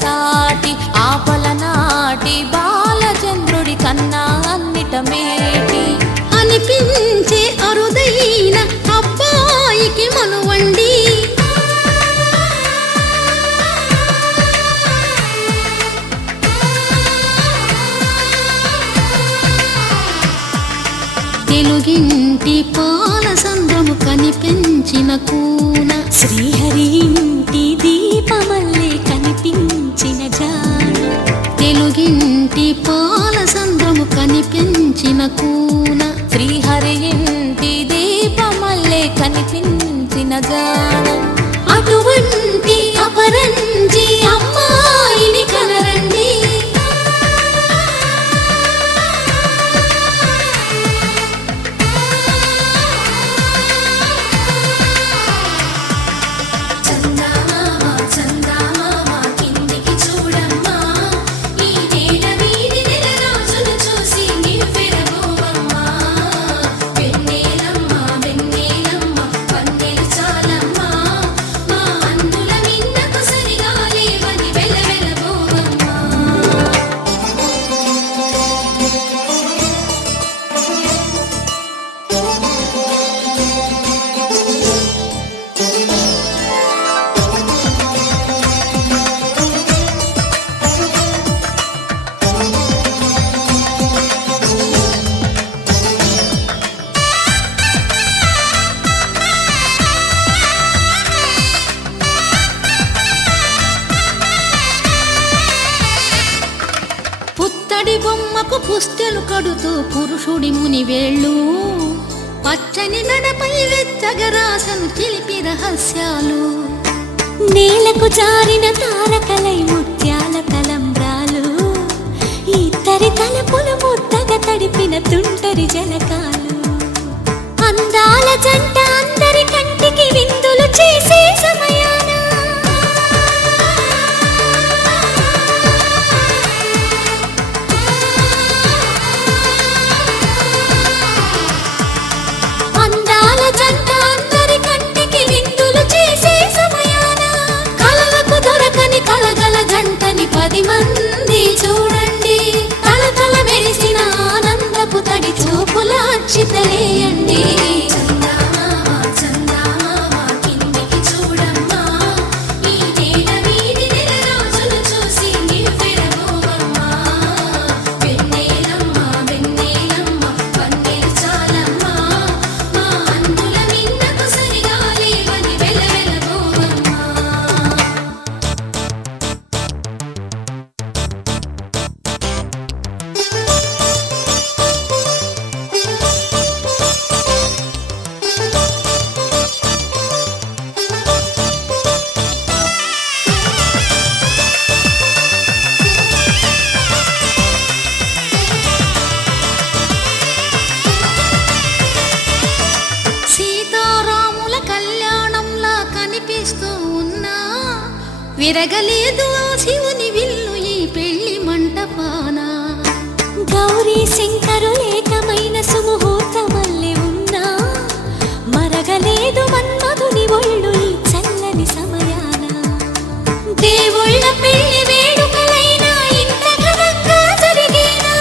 సాటి ఆపల నాటి బాలచంద్రుడి కన్నా అన్నిట మేటి అనిపించే అరుదైన అబ్బాయికి మనువండి తెలుగింటి పాలసంద్రము కనిపించిన కూన శ్రీహరి ఇంటి దీపమల్లే కనిపించిన జాన తెలుగింటి పాలసంద్రము కనిపించిన కూన శ్రీహరి ఇంటి దీపమల్లే కనిపించిన జాన అటువంటి అపరంజి అమ్మాయిని కనరండి పుత్తడి బొమ్మకు పుస్తెలు కడుతూ పురుషుడి ముని వేళ్ళు పచ్చని నడపై వెచ్చగరాసను చిలిపి రహస్యాలు నేలకు జారిన తారకలై ముత్యాల తలంబ్రాలు ఇద్దరి తలపులు ముద్దగా తడిపిన తుంటరి జలకాలు అందాల జంట అందరి కంటికి విందులు చేసే సమయాన అందాల జంట అందరి కంటికి విందులు చేసే సమయాన కలలకు దొరకని కలగల జంటని 10 మంది చూడండి తలతల మెరిసిన ఆనందపు తడి చూపుల అచ్చితలేయండి విరగలేదు ఆ శివుని విల్లు ఈ పెళ్లి మంటపాన గౌరీ శంకరులేకమైన సుముహూర్తమల్లె ఉన్నా మరగలేదు మన్మధుని ఒళ్ళు ఈ చల్లని సమయాన దేవుళ్ళ పెళ్లి వేడుకలైనా ఇంత ఘనంగా జరిగేనా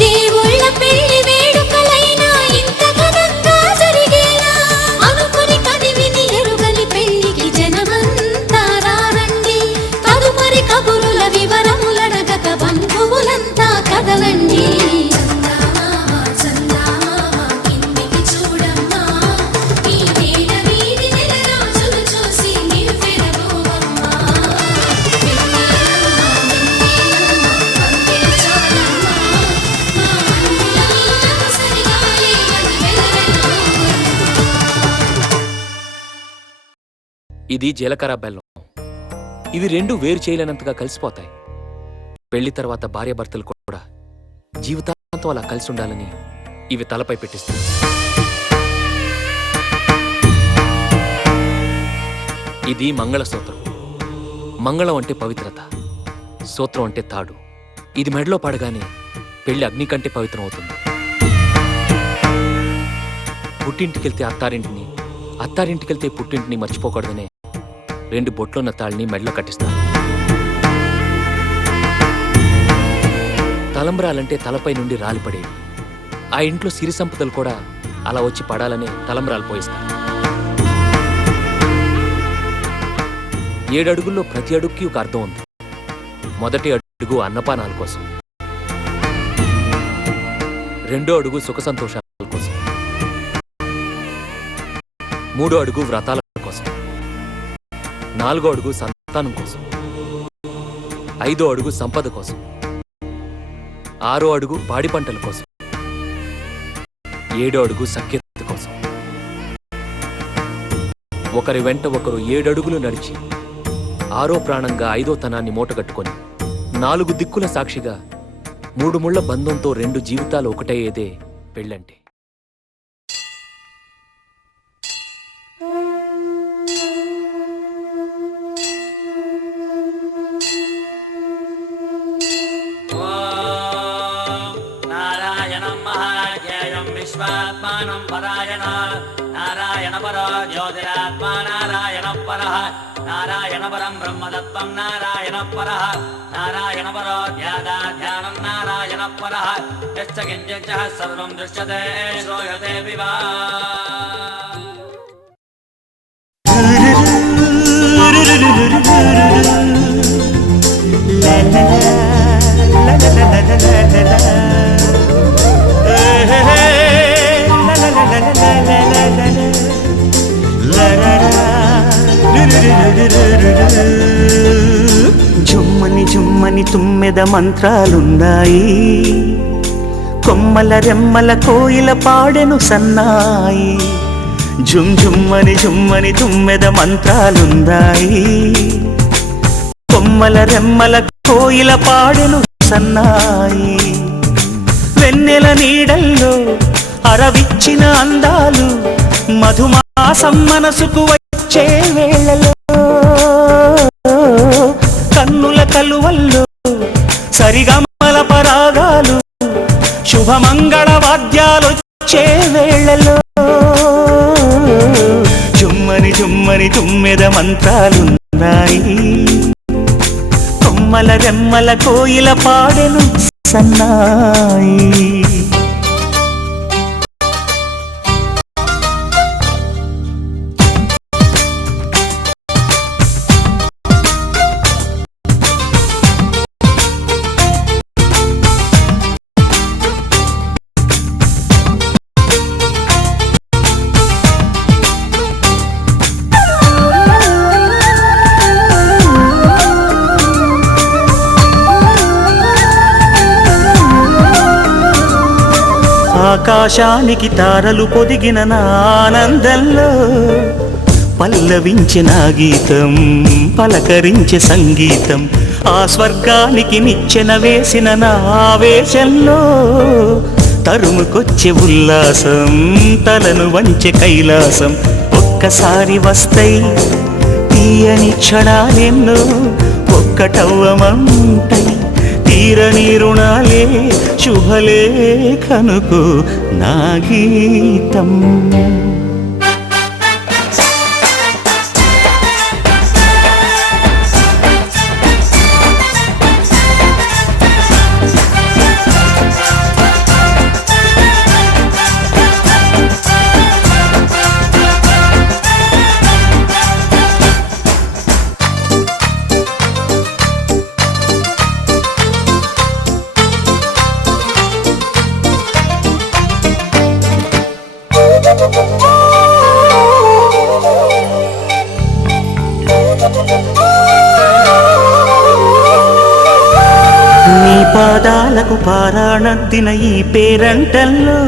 దేవుళ్ళ పెళ్లి వేడుకలైనా ఇంత ఘనంగా జరిగేలా అనుకుని కదివిని ఎరుగని పెళ్లికి జనమంతా రారండి తదుపరి కబురుల వివరములడగక బంధువులంతా కదలండి ఇది జీలకర్ర బెల్లం. ఇవి రెండు వేరు చేయలేనంతగా కలిసిపోతాయి. పెళ్లి తర్వాత భార్యాభర్తలు కూడా జీవితాంతం అలా కలిసి ఉండాలని ఇవి తలపై పెట్టిస్తాయి. ఇది మంగళసూత్రం. మంగళం అంటే పవిత్రత, సూత్రం అంటే తాడు. ఇది మెడలో పడగానే పెళ్లి అగ్ని కంటే పవిత్రం అవుతుంది. పుట్టింటికెళ్తే అత్తారింటిని, అత్తారింటికెళ్తే పుట్టింటిని మర్చిపోకూడదనే 2 బొట్లున్న తాళిని మెడలో కట్టిస్తారు. తలంబ్రాలంటే తలపై నుండి రాలిపడేవి. ఆ ఇంట్లో సిరి సంపదలు కూడా అలా వచ్చి పడాలనే తలంబ్రాలు పోయిస్తారు. 7 అడుగుల్లో ప్రతి అడుగుకి ఒక అర్థం ఉంది. మొదటి అడుగు అన్నపానాల కోసం, 2వ అడుగు సుఖ సంతోషాల కోసం, 3వ అడుగు వ్రతాల కోసం, 4వ అడుగు సంతానం కోసం, 5వ అడుగు సంపద కోసం, 6వ అడుగు పాడి పంటల కోసం, 7వ అడుగు సఖ్యత కోసం. ఒకరి వెంట ఒకరు 7 అడుగులు నడిచి 6వ ప్రాణంగా 5వ తనాన్ని మూటగట్టుకొని 4 దిక్కుల సాక్షిగా 3 ముళ్ల బంధంతో 2 జీవితాలు ఒకటయ్యేదే పెళ్ళంటే. విశ్వాత్మానం పరాయణ నారాయణ పరో జ్యోతిరాత్మా నారాయణ పరః నారాయణ పరం బ్రహ్మతత్వం నారాయణ పరః నారాయణ పరో ధ్యానం నారాయణ పరః యశ్చ కించిత్ సర్వం దృశ్యతే శ్రూయతే వివా. జుమ్మని జుమ్మని తుమ్మెద మంత్రాలున్నాయి, కొమ్మల రెమ్మల కోయిల పాడెను సన్నాయి. జుమ్ జుమ్మని జుమ్మని తుమ్మెద మంత్రాలున్నాయి, కొమ్మల రెమ్మల కోయిల పాడెను సన్నాయి. వెన్నెల నీడల్లో అరవిచ్చిన అందాలు మధుమాసం మనసుకు వచ్చే వేళలో, కన్నుల కలువల్లో సరిగమల పరాగాలు శుభమంగళ వాద్యాలొచ్చే వేళలో. జుమ్మని జుమ్మని తుమ్మెద మంత్రాలున్నాయి, కొమ్మల రెమ్మల కోయిల పాడెను సన్నాయి. ఆకాశానికి తారలు పొదిగిన నా ఆనందంలో పల్లవించిన గీతం, పలకరించే సంగీతం. ఆ స్వర్గానికి నిచ్చెన వేసిన నా ఆవేశంలో తరుముకొచ్చే ఉల్లాసం, తలను వంచె కైలాసం. ఒక్కసారి వస్తాయి తీయని క్షణాలెన్నో, ఒక్కటవ్వమంటై తీరని రుణాలే శుభలేఖనుకు నా గీతం. నీ పాదాలకు పారాణద్దిన ఈ పేరంటల్లో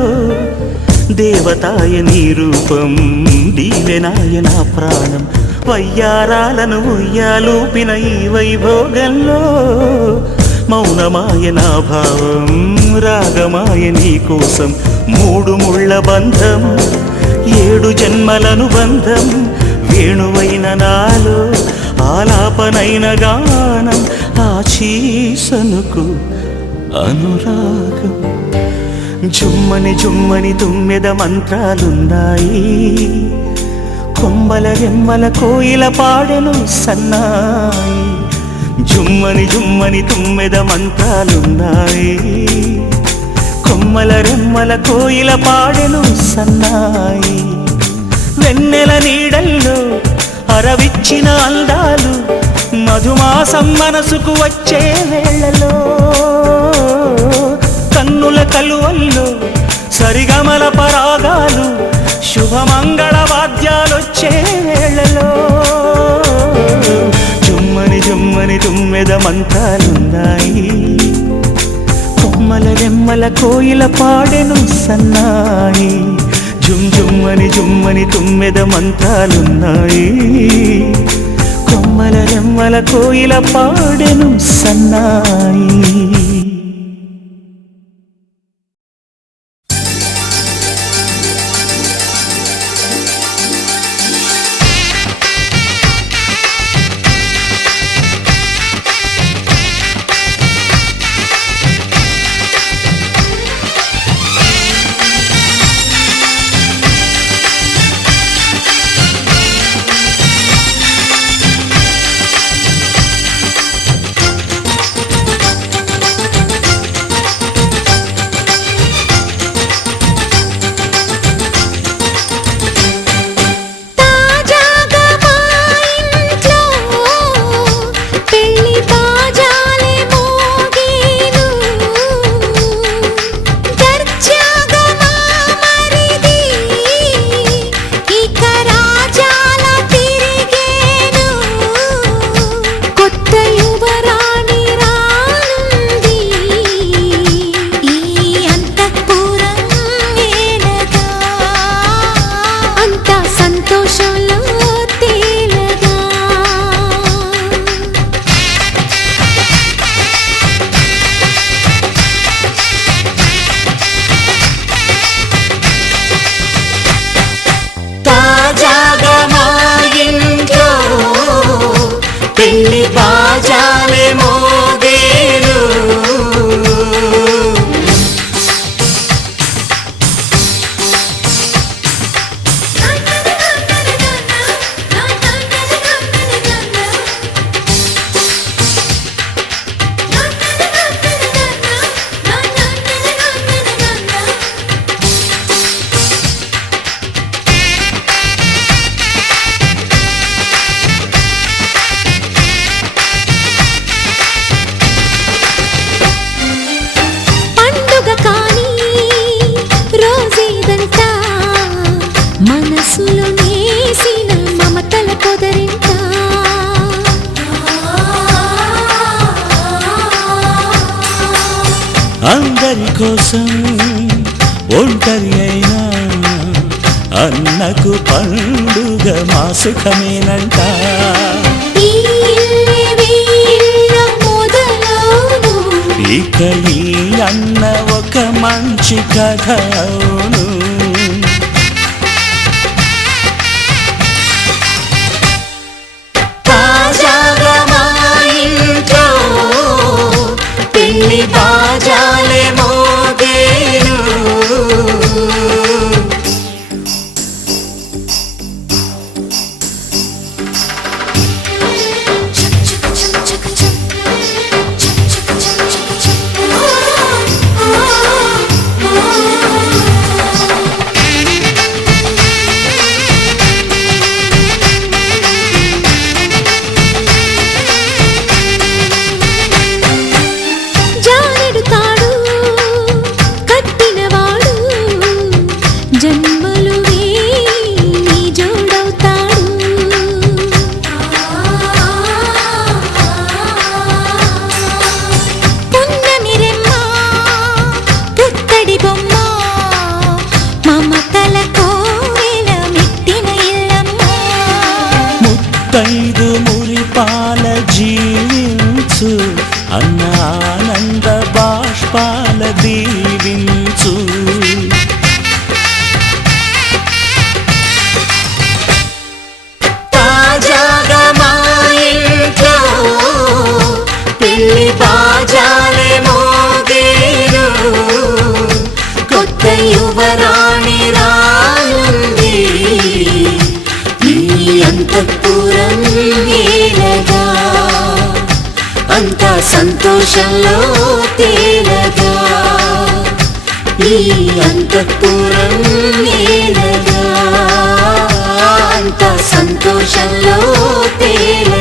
దేవతాయ నీ రూపం, దీవెనాయ నా ప్రాణం. వయ్యారాలను ఉయ్యాలూపిన ఈ వైభోగంలో మౌనమాయ నా భావం, రాగమాయ నీ కోసం. 3 ముళ్ళ బంధం, 7 జన్మలను బంధం. వేణువైన నాలో ఆలాపనైన గానం, ఆశీసనుకు అనురాగం. జుమ్మని జుమ్మని తుమ్మెద మంత్రాలున్నాయి, కొమ్మల రెమ్మల కోయిల పాడెను సన్నాయి. జుమ్మని జుమ్మని తుమ్మెద మంత్రాలున్నాయి, కొమ్మల రెమ్మల కోయిల పాడెను సన్నాయి. వెన్నెల నీడల్లో అరవిచ్చిన అందాలు మధుమాసం మనసుకు వచ్చే వేళలో, కన్నుల కలువల్లో సరిగమల పరాగాలు శుభమంగళ వాద్యాలొచ్చే వేళలో. జుమ్మని జుమ్మని తుమ్మెద మంత్రాలున్నాయి, కొమ్మల రెమ్మల కోయిల పాడెను సన్నాయి. జుమ్ జుమ్మని జుమ్మని తుమ్మెద మంత్రాలున్నాయి, కొమ్మల రెమ్మల కోయిల పాడెను సన్నాయి. పెళ్లి బాజాలే మోగేను. మనసులో నేసిన మమతల పొదరింట, అందరి కోసం ఒంటరి అయినా అన్నకు పండుగ మా సుఖమేనంట. ఇక ఈ అన్న ఒక మంచి కథ అవును. పెళ్లి బాజాలే మోగేను. యువరాణి రానుంది ఈ అంతఃపురం ఏలగా అంతా సంతోషంలో తేలగా ఈ అంతఃపురం ఏలగా అంతా సంతోషంలో తేలగా